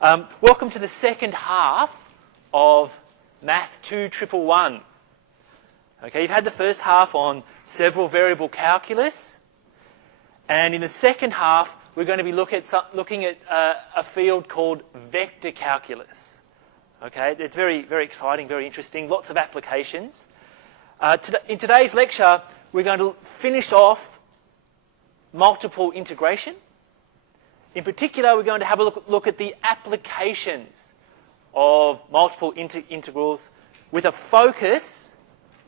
Welcome to the second half of Math 2111. Okay, you've had the first half on several variable calculus, and in the second half we're going to be looking at a field called vector calculus. Okay, it's very, very exciting, very interesting, lots of applications. In today's lecture, we're going to finish off multiple integration. In particular, we're going to have a look at the applications of multiple integrals with a focus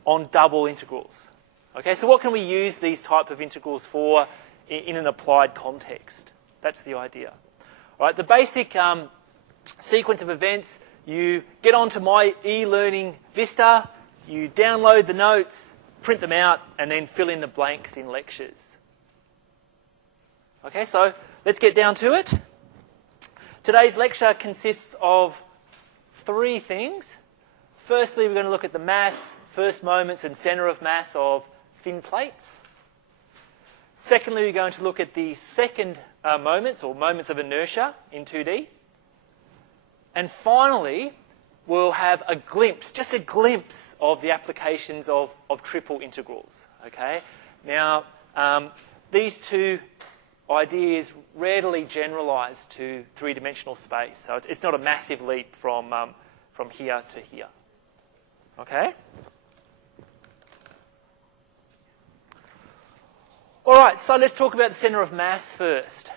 on double integrals. Okay, so what can we use these type of integrals for in an applied context? That's the idea. All right, the basic sequence of events: you get onto my e-learning Vista, you download the notes, print them out, and then fill in the blanks in lectures. Okay, so let's get down to it. Today's lecture consists of three things. Firstly, we're going to look at the mass, first moments, and centre of mass of thin plates. Secondly, we're going to look at the second moments, or moments of inertia in 2D. And finally, we'll have a glimpse, just a glimpse, of the applications of triple integrals. Okay? Now, these two ideas readily generalise to three-dimensional space, so it's not a massive leap from here to here. Okay? All right, so let's talk about the centre of mass first.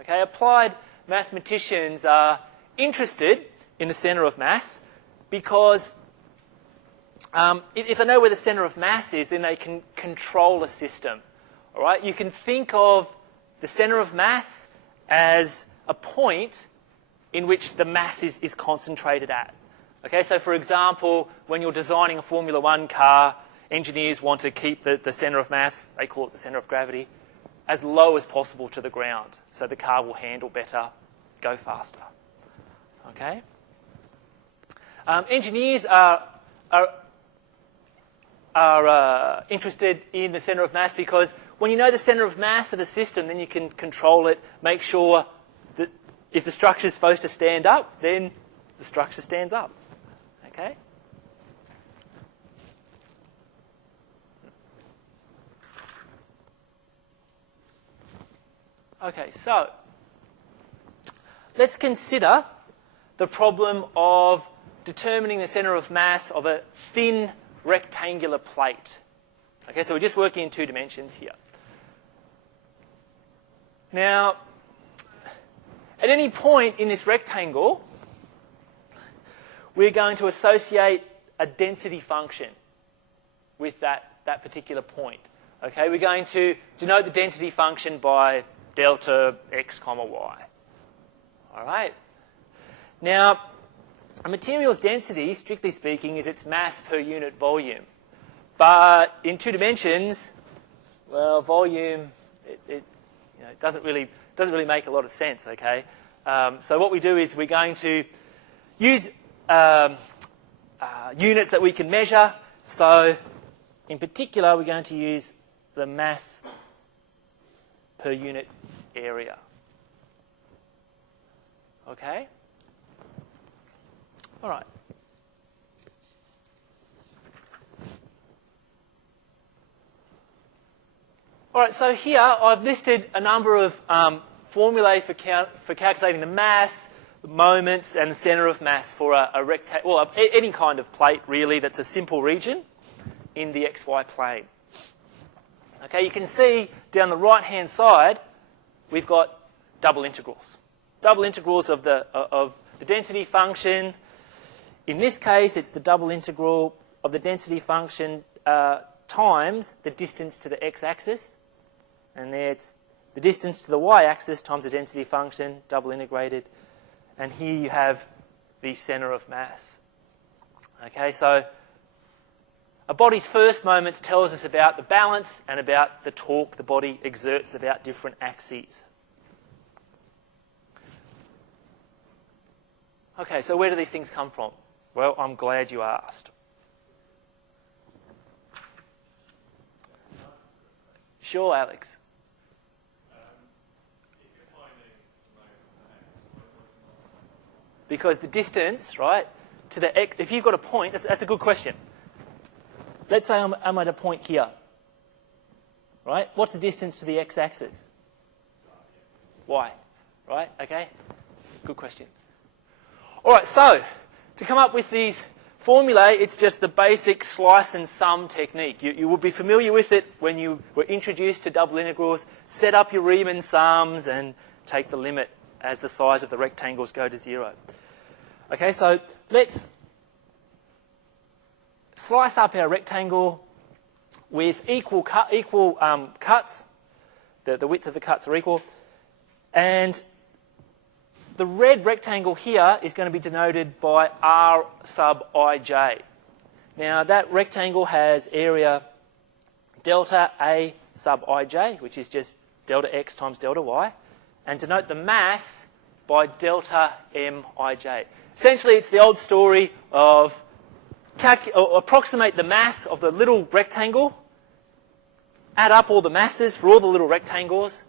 Okay, applied mathematicians are interested in the centre of mass because if they know where the centre of mass is, then they can control a system. All right, you can think of the centre of mass as a point in which the mass is concentrated at. Okay, so for example, when you're designing a Formula 1 car, engineers want to keep the centre of mass, they call it the centre of gravity, as low as possible to the ground, so the car will handle better, go faster. Okay? Engineers are interested in the centre of mass because when you know the centre of mass of a system, then you can control it, make sure that if the structure is supposed to stand up, then the structure stands up. Okay? Okay, so let's consider the problem of determining the centre of mass of a thin rectangular plate. Okay, so we're just working in two dimensions here. Now, at any point in this rectangle, we're going to associate a density function with that particular point. Okay, we're going to denote the density function by delta x comma y. All right. Now, a material's density, strictly speaking, is its mass per unit volume. But in two dimensions, well, volume it doesn't really make a lot of sense. Okay. So what we do is we're going to use units that we can measure. So, in particular, we're going to use the mass per unit area. Okay? All right. All right, so here I've listed a number of formulae for calculating the mass, the moments, and the centre of mass for a rectangle, well, any kind of plate, really, that's a simple region in the xy plane. Okay, you can see down the right-hand side, we've got double integrals. Double integrals of the density function. In this case, it's the double integral of the density function times the distance to the x-axis. And there it's the distance to the y-axis times the density function, double integrated. And here you have the centre of mass. Okay, so a body's first moments tells us about the balance and about the torque the body exerts about different axes. Okay, so where do these things come from? Well, I'm glad you asked. Sure, Alex. because the distance, right, to the x, if you've got a point, that's a good question. Let's say I'm at a point here, right? What's the distance to the x-axis? Y, right? Okay, good question. All right, so to come up with these formulae, it's just the basic slice and sum technique. You will be familiar with it when you were introduced to double integrals. Set up your Riemann sums and take the limit as the size of the rectangles go to 0. Okay, so let's slice up our rectangle with equal cuts. The width of the cuts are equal. And the red rectangle here is going to be denoted by R sub ij. Now, that rectangle has area delta A sub ij, which is just delta x times delta y, and denote the mass by delta mij. Essentially, it's the old story of approximate the mass of the little rectangle, add up all the masses for all the little rectangles,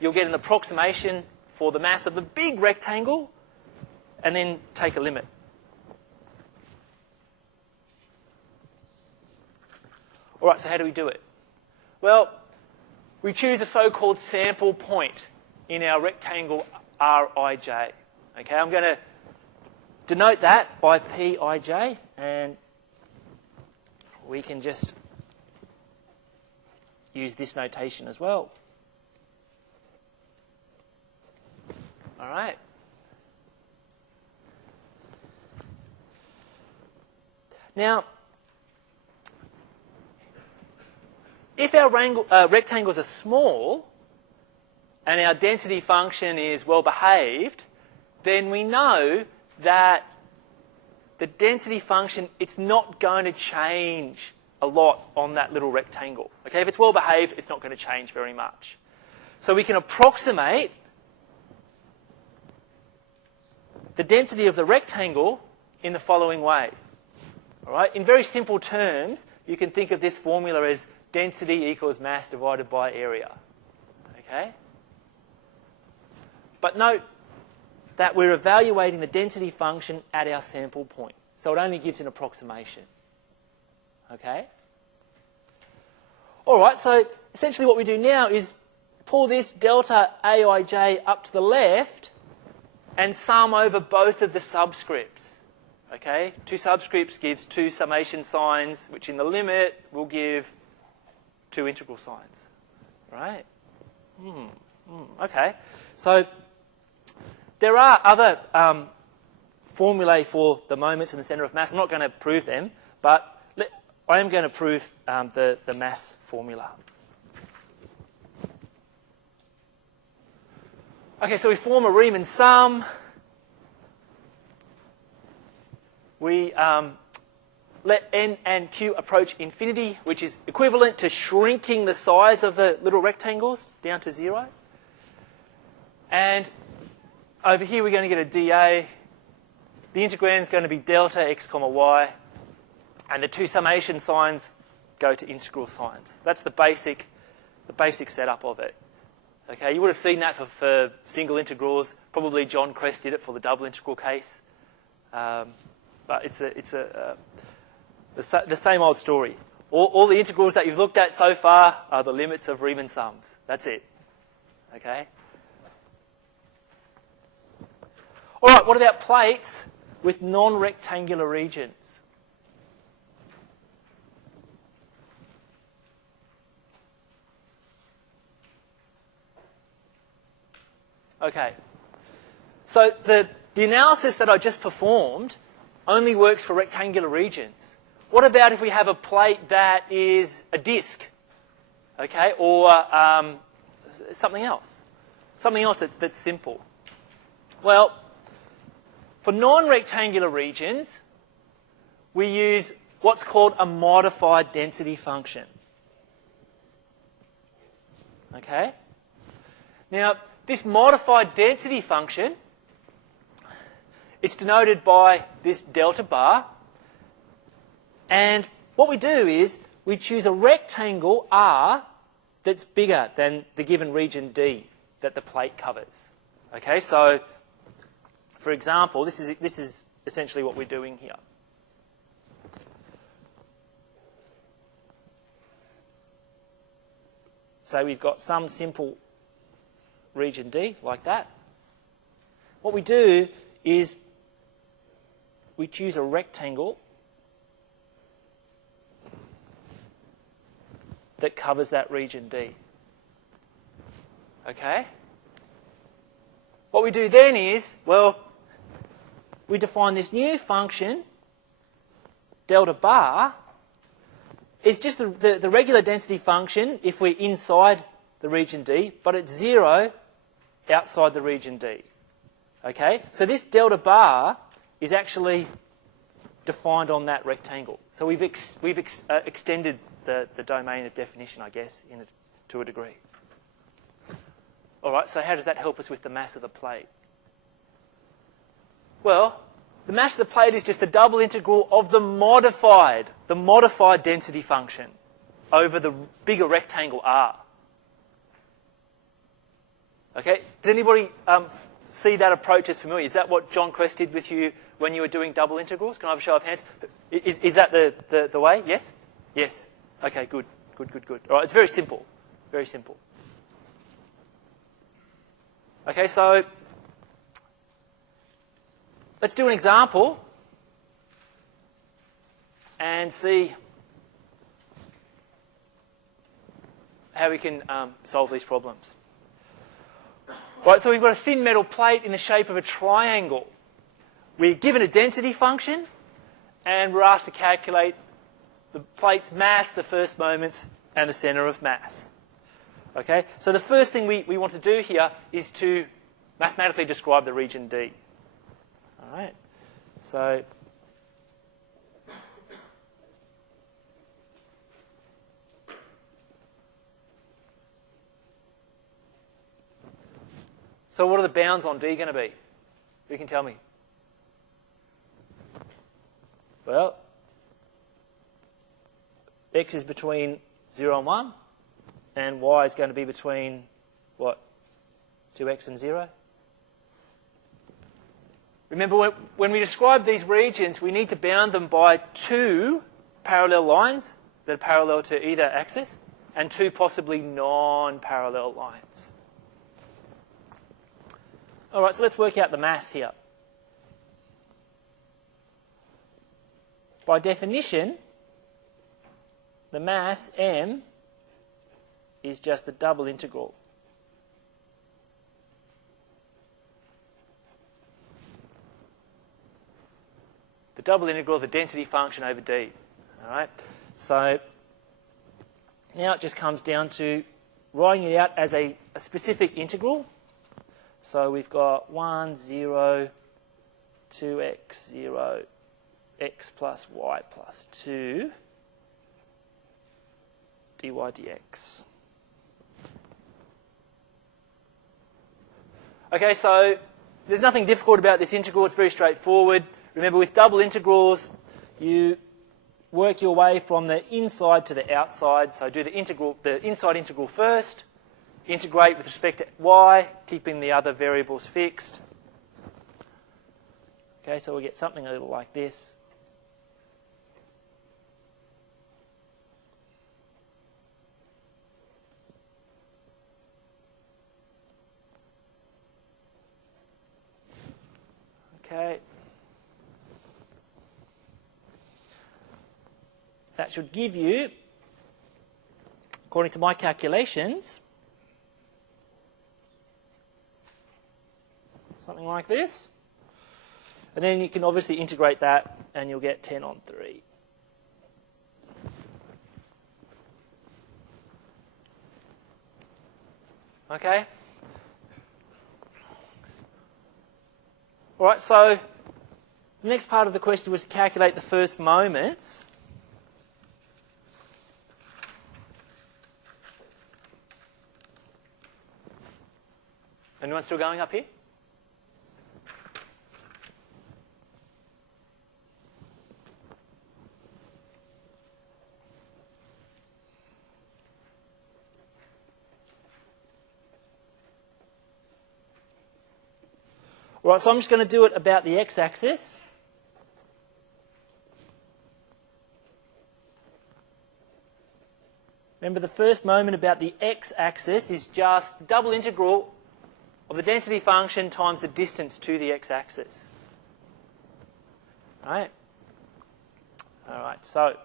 you'll get an approximation for the mass of the big rectangle, and then take a limit. All right, so how do we do it? Well, we choose a so-called sample point in our rectangle Rij. Okay, I'm going to denote that by Pij, and we can just use this notation as well. All right. Now, if our rectangles are small and our density function is well behaved, then we know that the density function, it's not going to change a lot on that little rectangle. Okay, if it's well behaved, it's not going to change very much. So we can approximate the density of the rectangle in the following way. All right? In very simple terms, you can think of this formula as density equals mass divided by area. Okay? But note that we're evaluating the density function at our sample point. So it only gives an approximation. Okay? All right, so essentially what we do now is pull this delta Aij up to the left and sum over both of the subscripts. Okay? Two subscripts gives two summation signs, which in the limit will give two integral signs. Right? Okay. So there are other formulae for the moments in the centre of mass. I'm not going to prove them, but I am going to prove the mass formula. Okay, so we form a Riemann sum. We let n and q approach infinity, which is equivalent to shrinking the size of the little rectangles down to 0. And over here we're going to get a dA. The integrand is going to be delta x comma y. And the two summation signs go to integral signs. That's the basic setup of it. Okay, you would have seen that for single integrals. Probably John Crest did it for the double integral case. But it's the same old story. All the integrals that you've looked at so far are the limits of Riemann sums. That's it. Okay? All right, what about plates with non-rectangular regions? Okay, so the analysis that I just performed only works for rectangular regions. What about if we have a plate that is a disk, okay, or something else? Something else that's simple. Well, for non-rectangular regions, we use what's called a modified density function. Okay? Now, this modified density function, it's denoted by this delta bar. And what we do is we choose a rectangle R that's bigger than the given region D that the plate covers. Okay, so for example, this is essentially what we're doing here. So we've got some simple region D, like that. What we do is we choose a rectangle that covers that region D. Okay? What we do then is, well, we define this new function, delta bar. It's just the regular density function if we're inside the region D, but it's 0 outside the region D. Okay? So this delta bar is actually defined on that rectangle. So we've extended the domain of definition, I guess, to a degree. All right, so how does that help us with the mass of the plate? Well, the mass of the plate is just the double integral of the modified density function over the bigger rectangle R. Okay, does anybody see that approach as familiar? Is that what John Crest did with you when you were doing double integrals? Can I have a show of hands? Is that the way? Yes? Yes. Okay, good. All right, it's very simple. Very simple. Okay, so let's do an example and see how we can solve these problems. Right, so we've got a thin metal plate in the shape of a triangle. We're given a density function and we're asked to calculate the plate's mass, the first moments, and the centre of mass. Okay, so the first thing we want to do here is to mathematically describe the region D. All right, so what are the bounds on D going to be? Who can tell me? Well, x is between 0 and 1, and y is going to be between, what, 2x and 0? Remember, when we describe these regions, we need to bound them by two parallel lines that are parallel to either axis, and two possibly non-parallel lines. All right, so let's work out the mass here. By definition, the mass, m, is just the double integral. The double integral of the density function over D. All right, so now it just comes down to writing it out as a specific integral. So we've got 1, 0, 2x, 0, x plus y plus 2, dy dx. Okay, so there's nothing difficult about this integral. It's very straightforward. Remember, with double integrals, you work your way from the inside to the outside. So do the inside integral first. Integrate with respect to y, keeping the other variables fixed. Okay, so we'll get something a little like this. Okay. That should give you, according to my calculations, something like this. And then you can obviously integrate that and you'll get 10 on 3. Okay? All right, so the next part of the question was to calculate the first moments. Anyone still going up here? Right, so I'm just going to do it about the x-axis. Remember, the first moment about the x-axis is just double integral of the density function times the distance to the x-axis. Right? All right, so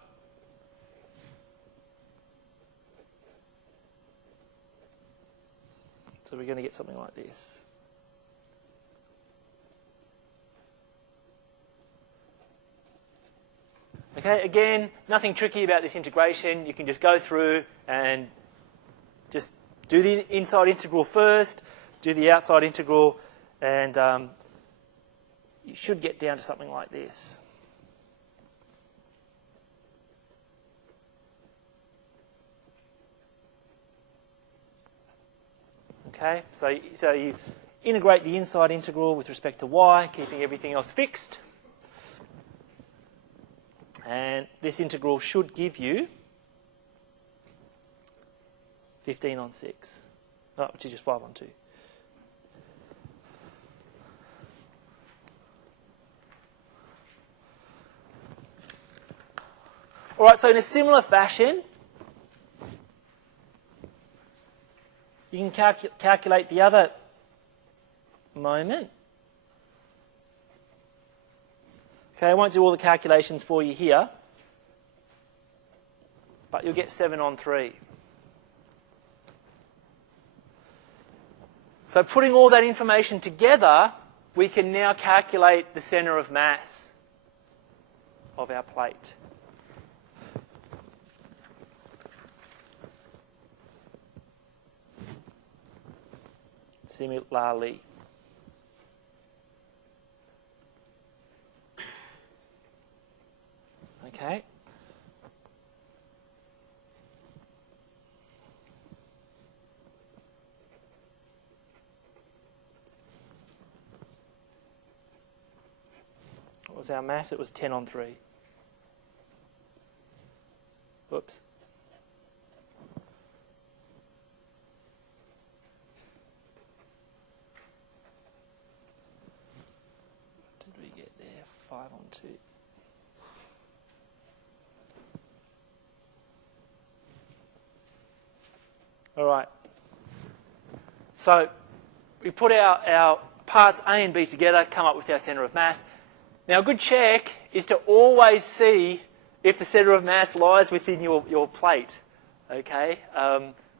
we're going to get something like this. Okay, again, nothing tricky about this integration. You can just go through and just do the inside integral first, do the outside integral, and you should get down to something like this. Okay, so you integrate the inside integral with respect to y, keeping everything else fixed. And this integral should give you 15 on 6, which is just 5 on 2. All right, so in a similar fashion, you can calculate the other moment. Okay, I won't do all the calculations for you here, but you'll get 7 on 3. So putting all that information together, we can now calculate the centre of mass of our plate. Similarly. Okay. What was our mass? It was 10 on 3. Whoops. What did we get there? 5 on 2. All right. So we put our parts A and B together, come up with our centre of mass. Now, a good check is to always see if the centre of mass lies within your plate. Okay?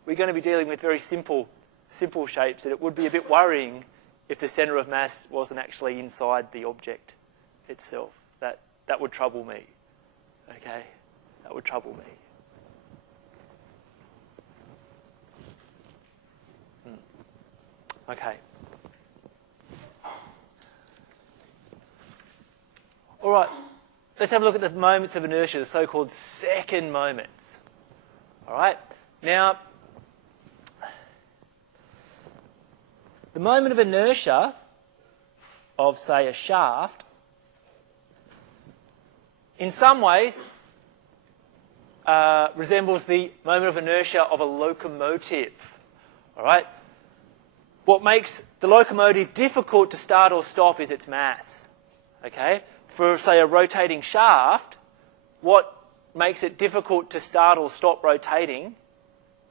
We're going to be dealing with very simple shapes, and it would be a bit worrying if the centre of mass wasn't actually inside the object itself. That would trouble me. Okay? That would trouble me. Okay. All right. Let's have a look at the moments of inertia, the so-called second moments. All right. Now, the moment of inertia of, say, a shaft, in some ways, resembles the moment of inertia of a locomotive. All right. What makes the locomotive difficult to start or stop is its mass. Okay? For, say, a rotating shaft, what makes it difficult to start or stop rotating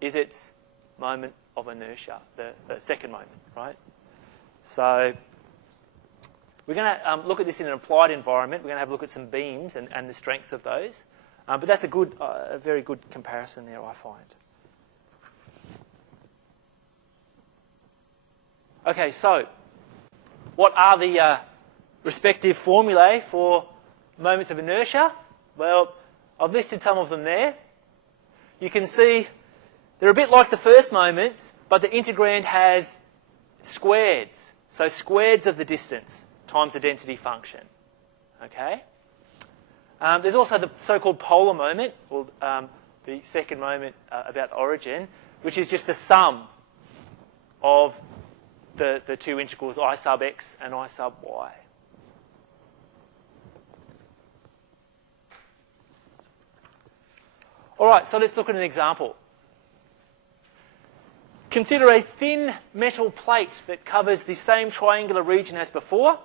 is its moment of inertia, the second moment, right? So we're going to look at this in an applied environment. We're going to have a look at some beams and the strength of those. But that's a very good comparison there, I find. Okay, so what are the respective formulae for moments of inertia? Well, I've listed some of them there. You can see they're a bit like the first moments, but the integrand has squareds. So squareds of the distance times the density function. Okay? There's also the so-called polar moment, or the second moment about the origin, which is just the sum of the two integrals I sub x and I sub y. All right, so let's look at an example. consider a thin metal plate that covers the same triangular region as before.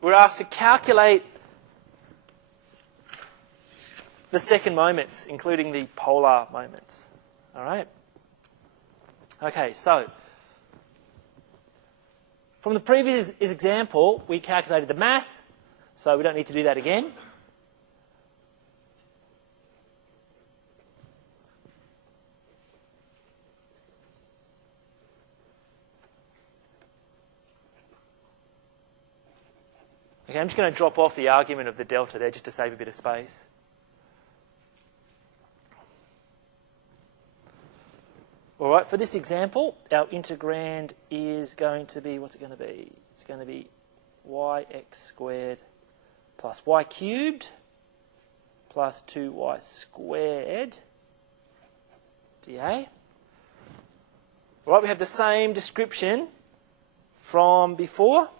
We're asked to calculate the second moments, including the polar moments. All right? Okay, so from the previous example, we calculated the mass, so we don't need to do that again. Okay, I'm just going to drop off the argument of the delta there just to save a bit of space. All right, for this example, our integrand is going to be, what's it going to be? It's going to be yx squared plus y cubed plus 2y squared dA. All right, we have the same description from before.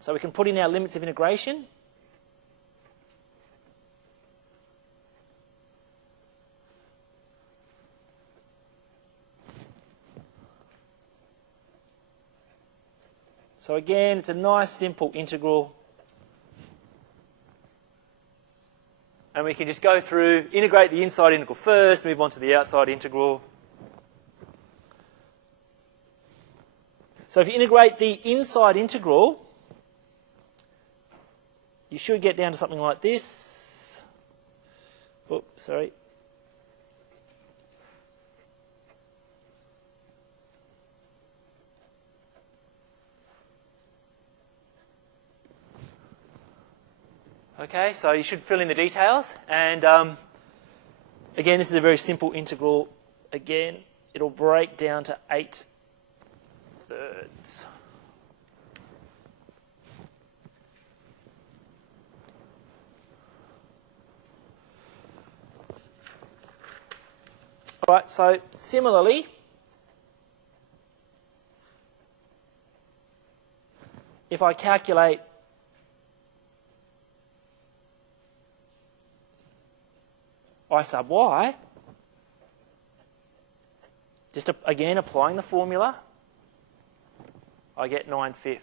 So we can put in our limits of integration. So again, it's a nice simple integral. And we can just go through, integrate the inside integral first, move on to the outside integral. So if you integrate the inside integral, you should get down to something like this. Oops, sorry. Okay, so you should fill in the details. And again, this is a very simple integral. Again, it'll break down to 8/3. All right, so similarly, if I calculate I sub y, just again applying the formula, I get 9/5.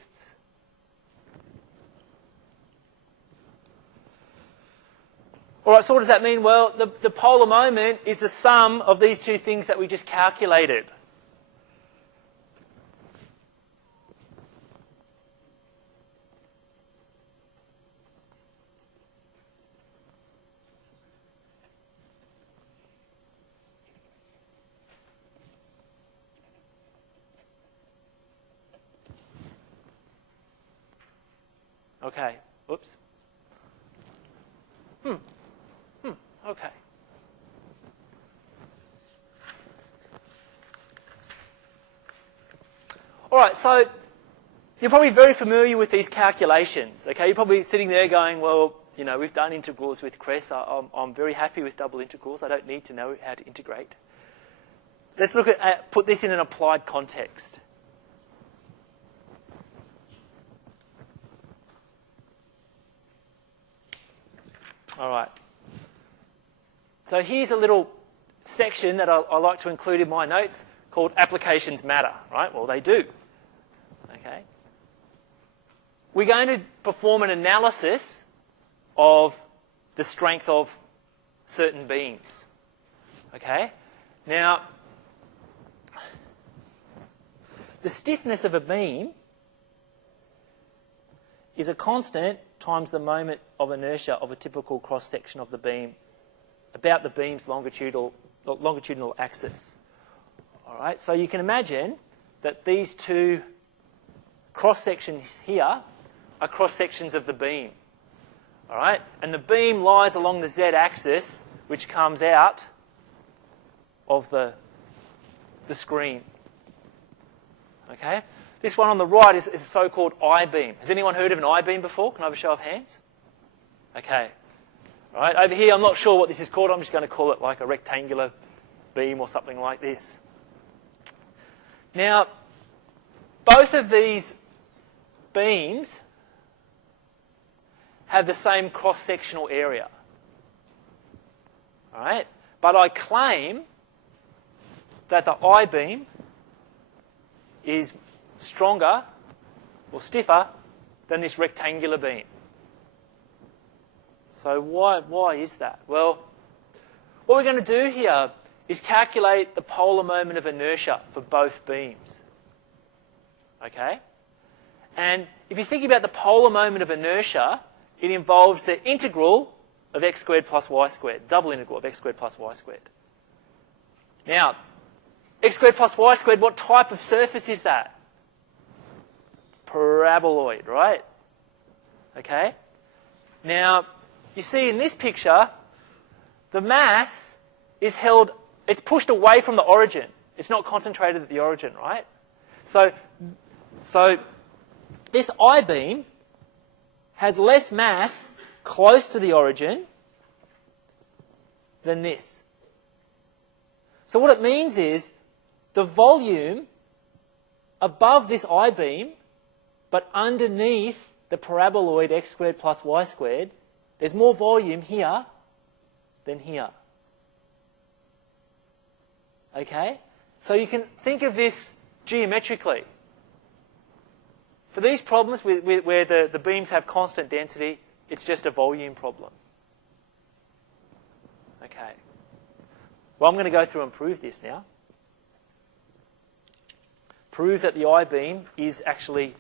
All right, so what does that mean? Well, the polar moment is the sum of these two things that we just calculated. Okay, oops. Okay. All right, so you're probably very familiar with these calculations. Okay, you're probably sitting there going, well, you know, we've done integrals with Cress. I'm very happy with double integrals. I don't need to know how to integrate. Let's look at put this in an applied context. All right. So here's a little section that I like to include in my notes called applications matter, right? Well, they do. Okay. We're going to perform an analysis of the strength of certain beams. Okay. Now, the stiffness of a beam is a constant times the moment of inertia of a typical cross-section of the beam about the beam's longitudinal axis. All right, so you can imagine that these two cross-sections here are cross-sections of the beam. All right, and the beam lies along the z-axis, which comes out of the screen. Okay, this one on the right is a so-called I-beam. Has anyone heard of an I-beam before? Can I have a show of hands? Okay. All right, over here, I'm not sure what this is called. I'm just going to call it like a rectangular beam or something like this. Now, both of these beams have the same cross-sectional area. All right, but I claim that the I-beam is stronger or stiffer than this rectangular beam. So why is that? Well, what we're going to do here is calculate the polar moment of inertia for both beams. Okay? And if you think about the polar moment of inertia, it involves the integral of x squared plus y squared, double integral of x squared plus y squared. Now, x squared plus y squared, what type of surface is that? It's paraboloid, right? Okay? Now, you see in this picture, the mass is held, it's pushed away from the origin. It's not concentrated at the origin, right? So this I-beam has less mass close to the origin than this. So what it means is the volume above this I-beam, but underneath the paraboloid x squared plus y squared, there's more volume here than here. Okay? So you can think of this geometrically. For these problems where the beams have constant density, it's just a volume problem. Okay. Well, I'm going to go through and prove this now. Prove that the I-beam is actually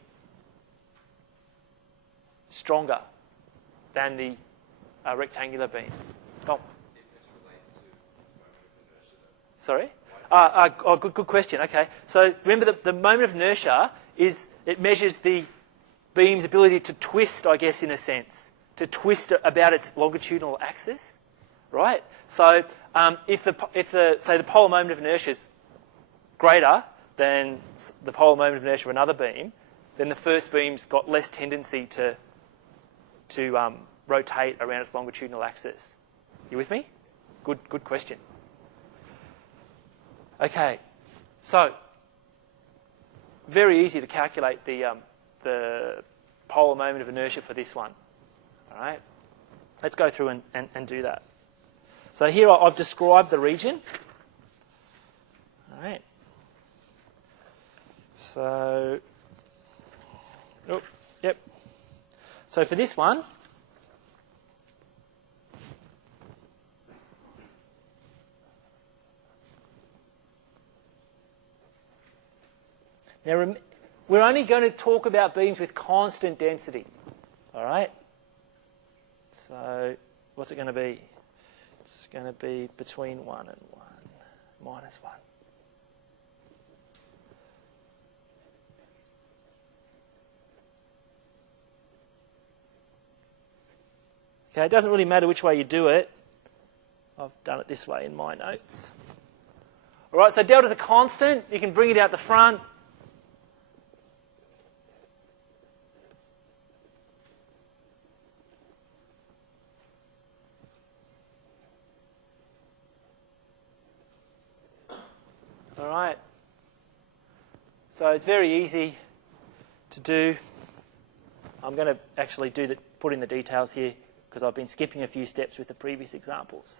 stronger than the rectangular beam. Oh. Sorry? Good question. Okay. So remember the moment of inertia is it measures the beam's ability to twist, I guess, in a sense, to twist about its longitudinal axis, right? So if the polar moment of inertia is greater than the polar moment of inertia of another beam, then the first beam's got less tendency to rotate around its longitudinal axis. You with me? Good question. Okay, so very easy to calculate the polar moment of inertia for this one. All right, let's go through and do that. So here I've described the region. All right. So, yep. So for this one, now we're only going to talk about beams with constant density. All right? So what's it going to be? It's going to be between 1 and 1, minus 1. Okay, it doesn't really matter which way you do it. I've done it this way in my notes. All right, so delta's a constant. You can bring it out the front. All right. So it's very easy to do. I'm going to actually put in the details here because I've been skipping a few steps with the previous examples.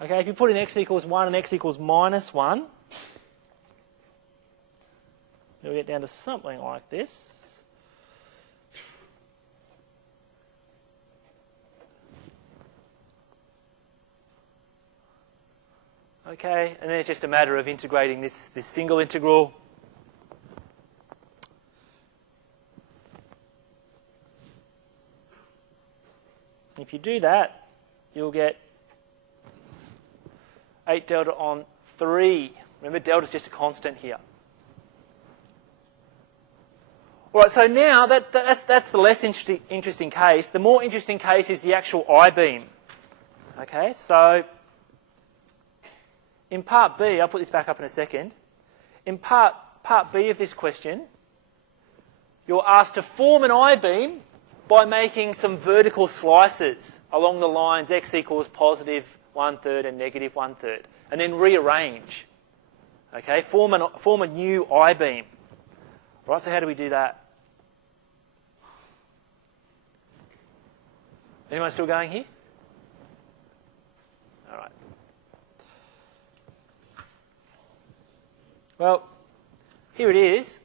Okay, if you put in x equals 1 and x equals minus 1, you'll get down to something like this. Okay, and then it's just a matter of integrating this single integral. If you do that, you'll get 8 delta on 3. Remember, delta is just a constant here. All right, so now that's the less interesting case. The more interesting case is the actual I-beam. Okay, so in part B, I'll put this back up in a second. In part B of this question, you're asked to form an I-beam by making some vertical slices along the lines x equals positive 1/3 and negative 1/3, and then rearrange. Okay, form a new I-beam. Right, so how do we do that? Anyone still going here? All right. Well, here it is.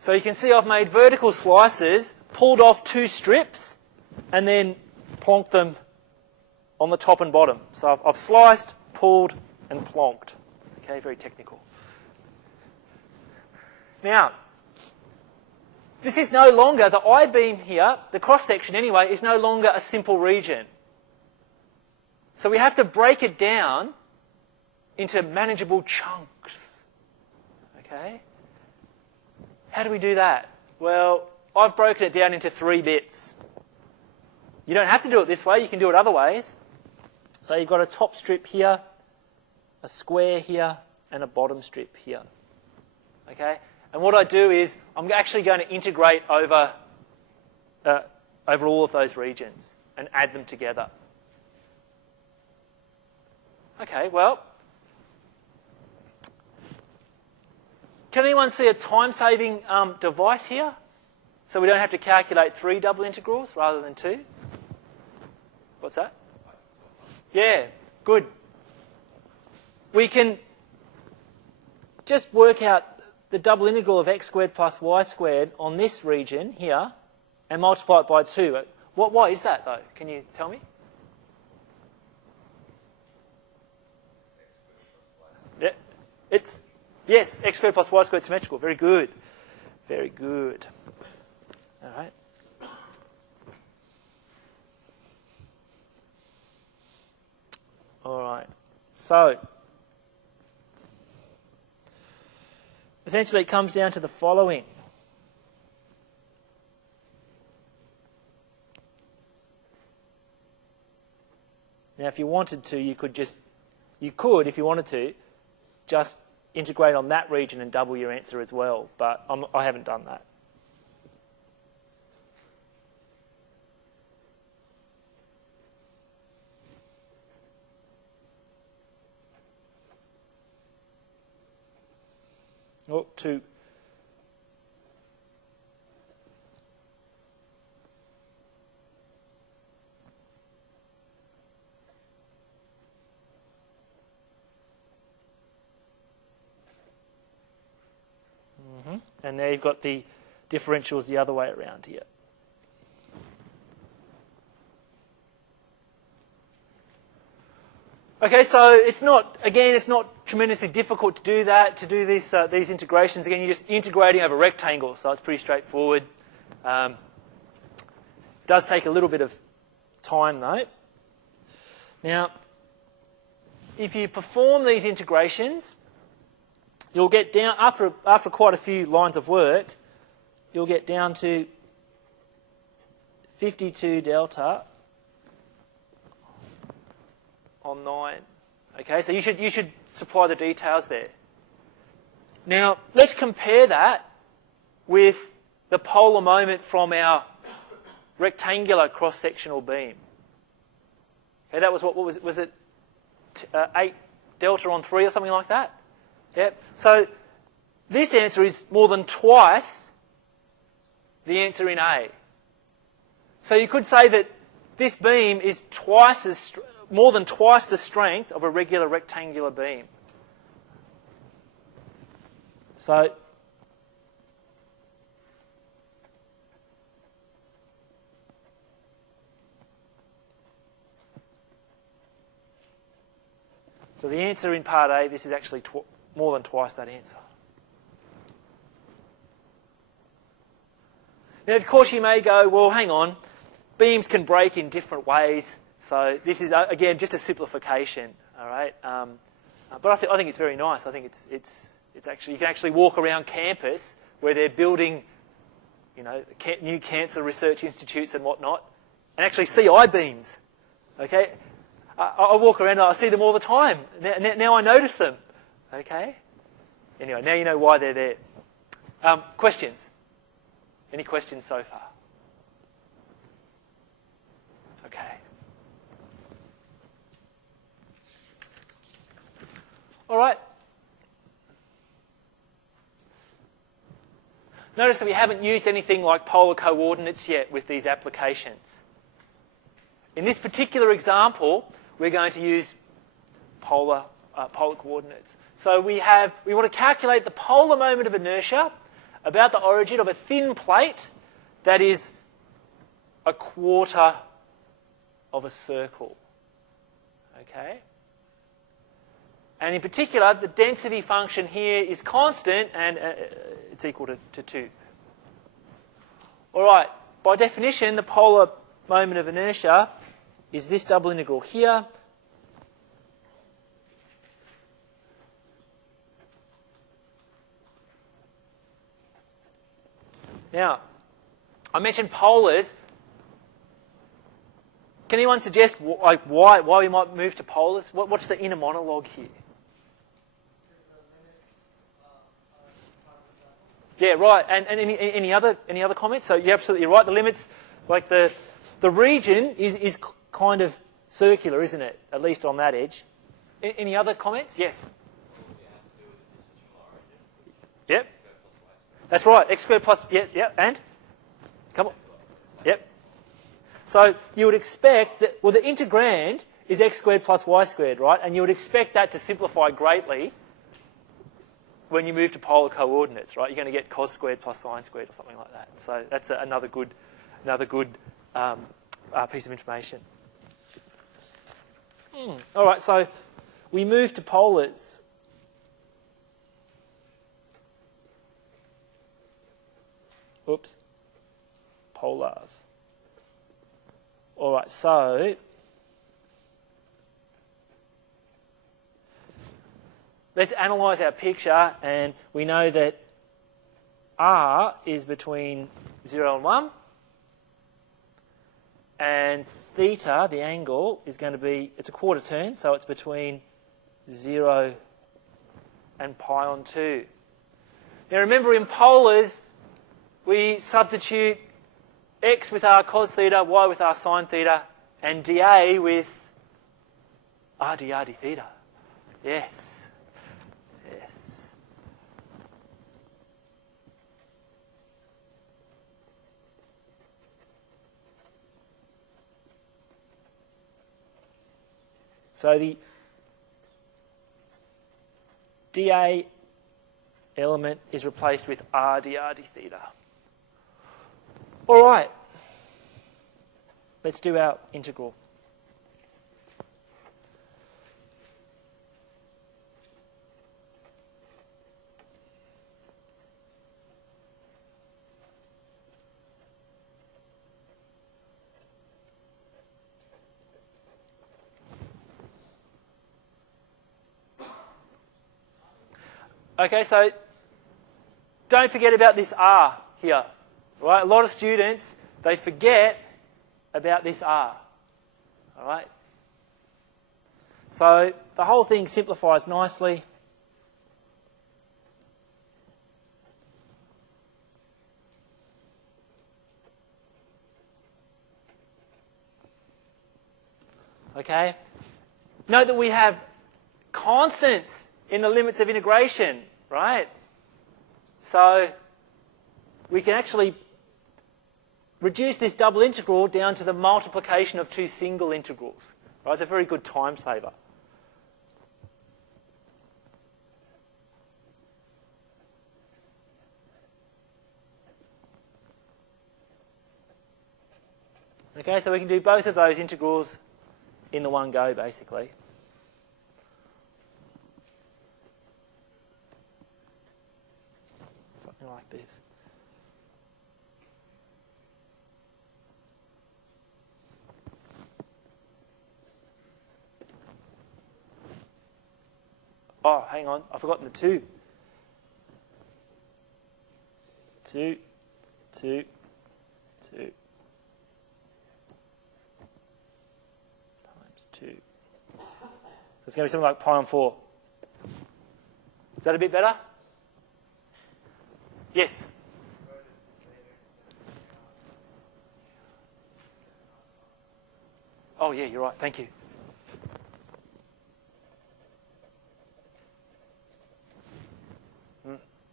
So you can see I've made vertical slices, pulled off 2 strips, and then plonked them on the top and bottom. So I've sliced, pulled, and plonked. Okay, very technical. Now, this is no longer, the I-beam here, the cross-section anyway, is no longer a simple region. So we have to break it down into manageable chunks. Okay? How do we do that? Well, I've broken it down into 3 bits. You don't have to do it this way, you can do it other ways. So you've got a top strip here, a square here, and a bottom strip here. Okay? And what I do is, I'm actually going to integrate over all of those regions and add them together. Okay, well, can anyone see a time-saving device here? So we don't have to calculate 3 double integrals rather than 2? What's that? Yeah, good. We can just work out the double integral of x squared plus y squared on this region here and multiply it by 2. Why is that, though? Can you tell me? Yeah, yes, x squared plus y squared symmetrical. Very good. Very good. All right. All right. So, essentially it comes down to the following. Now, if you wanted to, you could, if you wanted to, just integrate on that region and double your answer as well, but I haven't done that. Oh, 2. And now you've got the differentials the other way around here. Okay, so it's not tremendously difficult to do that, to do these integrations. Again, you're just integrating over rectangles, so it's pretty straightforward. It does take a little bit of time, though. Now, if you perform these integrations, you'll get down, after quite a few lines of work, you'll get down to 52 delta on 9. Okay, so you should supply the details there. Now, let's compare that with the polar moment from our rectangular cross-sectional beam. Okay, that was what was it 8 delta on 3 or something like that? Yep. So this answer is more than twice the answer in A. So you could say that this beam is more than twice the strength of a regular rectangular beam. So the answer in part A, this is actually more than twice that answer. Now, of course, you may go, well, hang on, beams can break in different ways. So this is, again, just a simplification, all right? But I think it's very nice. I think it's actually, you can actually walk around campus where they're building, new cancer research institutes and whatnot, and actually see I-beams, okay? I walk around and I see them all the time. Now I notice them, okay? Anyway, now you know why they're there. Questions? Any questions so far? Okay. Notice that we haven't used anything like polar coordinates yet with these applications. In this particular example, we're going to use polar coordinates. So we want to calculate the polar moment of inertia about the origin of a thin plate that is a quarter of a circle. Okay? And in particular, the density function here is constant and it's equal to 2. All right, by definition, the polar moment of inertia is this double integral here. Now, I mentioned polars. Can anyone suggest why we might move to polars? What's the inner monologue here? Yeah, right. And any other comments? So you're absolutely right. The limits, like the region is kind of circular, isn't it? At least on that edge. Any other comments? Yes. Yep. That's right. X squared plus and come on. Yep. So you would expect that, well, the integrand is x squared plus y squared, right? And you would expect that to simplify greatly when you move to polar coordinates, right? You're going to get cos squared plus sine squared or something like that. So that's another good piece of information. All right, so we move to polars. Oops. Polars. All right, so let's analyse our picture, and we know that R is between 0 and 1, and theta, the angle, is going to be, it's a quarter turn, so it's between 0 and pi on 2. Now remember, in polars, we substitute x with r cos theta, y with r sine theta, and dA with r dr d theta. Yes. Yes. So the dA element is replaced with r dr d theta. All right, let's do our integral. Okay, so don't forget about this r here. Right? A lot of students, they forget about this r. All right? So the whole thing simplifies nicely. Okay? Note that we have constants in the limits of integration, right? So we can actually reduce this double integral down to the multiplication of two single integrals. Right? It's a very good time saver. Okay, so we can do both of those integrals in the one go, basically. Something like this. Oh, hang on. I've forgotten the 2. 2, 2, 2. Times 2. So it's going to be something like pi on 4. Is that a bit better? Yes? Oh, yeah, you're right. Thank you.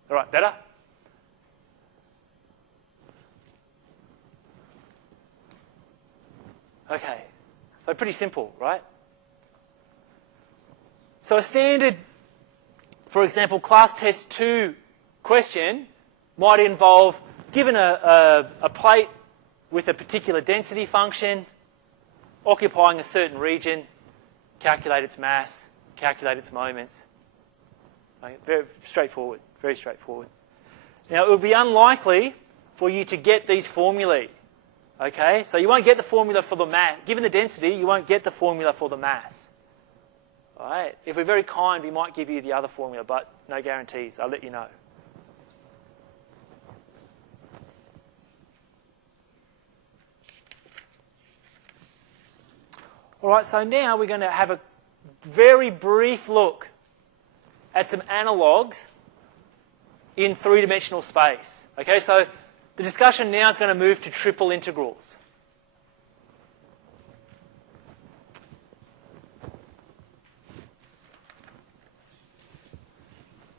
All right, better? Okay, so pretty simple, right? So a standard, for example, class test 2 question might involve, given a plate with a particular density function, occupying a certain region, calculate its mass, calculate its moments. Okay, very straightforward, very straightforward. Now, it would be unlikely for you to get these formulae. Okay, so you won't get the formula for the mass. Given the density, you won't get the formula for the mass. All right. If we're very kind, we might give you the other formula, but no guarantees. I'll let you know. All right, so now we're going to have a very brief look at some analogues in three-dimensional space. Okay, so the discussion now is going to move to triple integrals.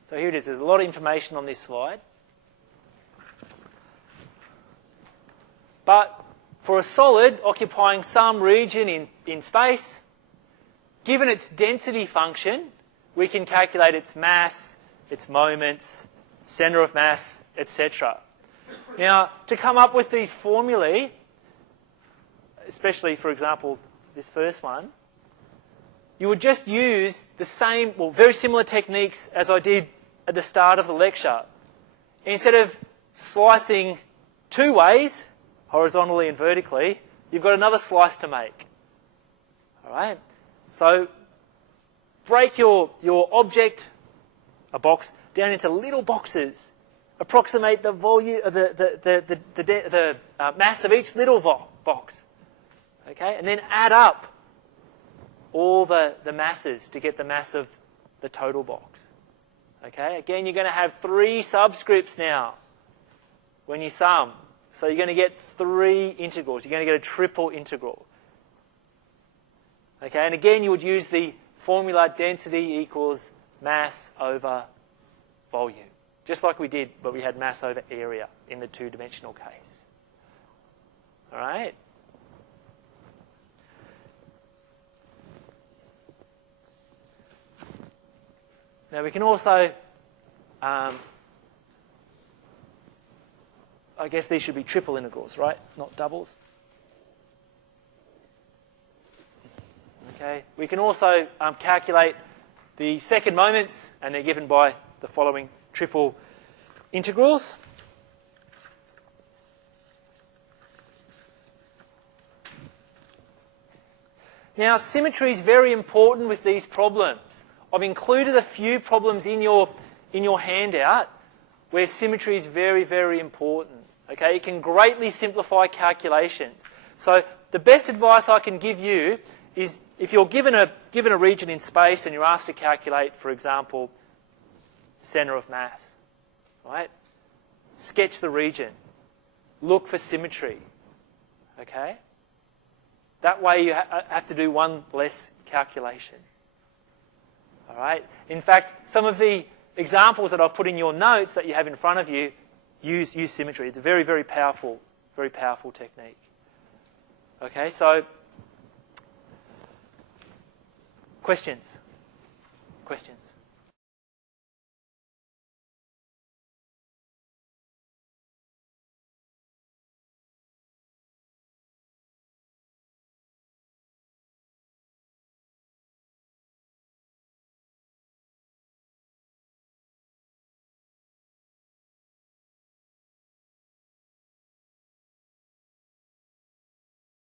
So here it is. There's a lot of information on this slide. But for a solid occupying some region in space, given its density function, we can calculate its mass, its moments, centre of mass, etc. Now, to come up with these formulae, especially, for example, this first one, you would just use the same, well, very similar techniques as I did at the start of the lecture. Instead of slicing two ways, horizontally and vertically, you've got another slice to make. All right? So break your object, a box, down into little boxes. Approximate the volume, the mass of each little box. Okay? And then add up all the masses to get the mass of the total box. Okay? Again, you're going to have 3 subscripts now when you sum. So you're going to get 3 integrals. You're going to get a triple integral. Okay, and again, you would use the formula density equals mass over volume. Just like we did, but we had mass over area in the 2-dimensional case. All right? Now we can also, I guess these should be triple integrals, right? Not doubles. Okay. We can also calculate the second moments, and they're given by the following triple integrals. Now, symmetry is very important with these problems. I've included a few problems in your handout where symmetry is very, very important. Okay, it can greatly simplify calculations. So the best advice I can give you is if you're given a region in space and you're asked to calculate, for example, centre of mass, right? Sketch the region. Look for symmetry. Okay? That way you have to do one less calculation. All right? In fact, some of the examples that I've put in your notes that you have in front of you use symmetry. It's a very, very powerful technique. Okay, so questions? Questions?